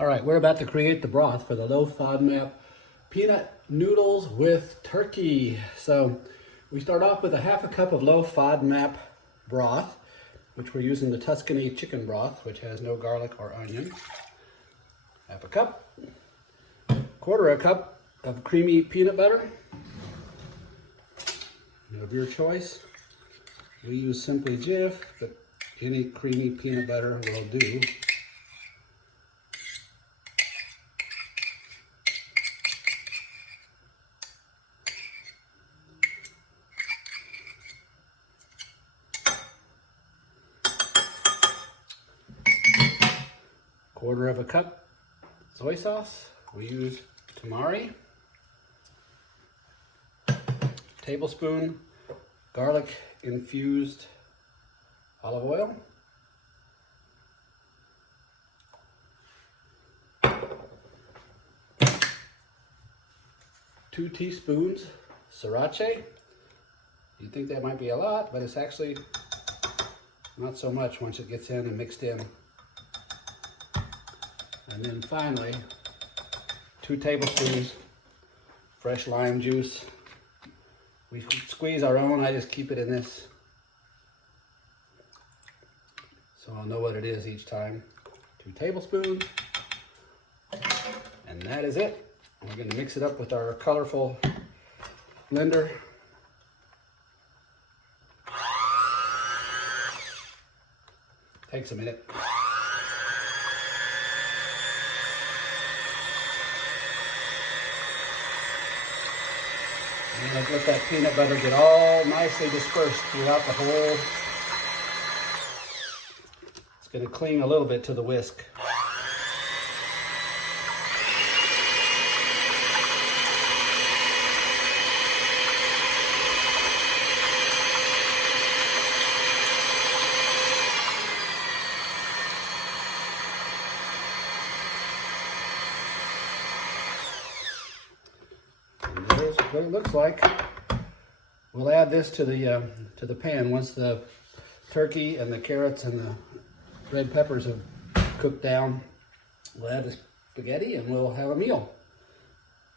All right, we're about to create the broth for the low FODMAP peanut noodles with turkey. So we start off with a half a cup of low FODMAP broth, which we're using the Tuscany chicken broth, which has no garlic or onion. Half a cup. Quarter a cup of creamy peanut butter of your choice. We use Simply Jif, but any creamy peanut butter will do. Quarter of a cup soy sauce. We use tamari. Tablespoon garlic-infused olive oil. 2 teaspoons sriracha. You'd think that might be a lot, but it's actually not so much once it gets in and mixed in. And then finally, 2 tablespoons fresh lime juice. We squeeze our own. I just keep it in this, so I'll know what it is each time. 2 tablespoons, and that is it. We're going to mix it up with our colorful blender. Takes a minute. And I've let that peanut butter get all nicely dispersed throughout the whole. It's going to cling a little bit to the whisk. There's what it looks like. We'll add this to the pan once the turkey and the carrots and the red peppers have cooked down. We'll add the spaghetti and we'll have a meal.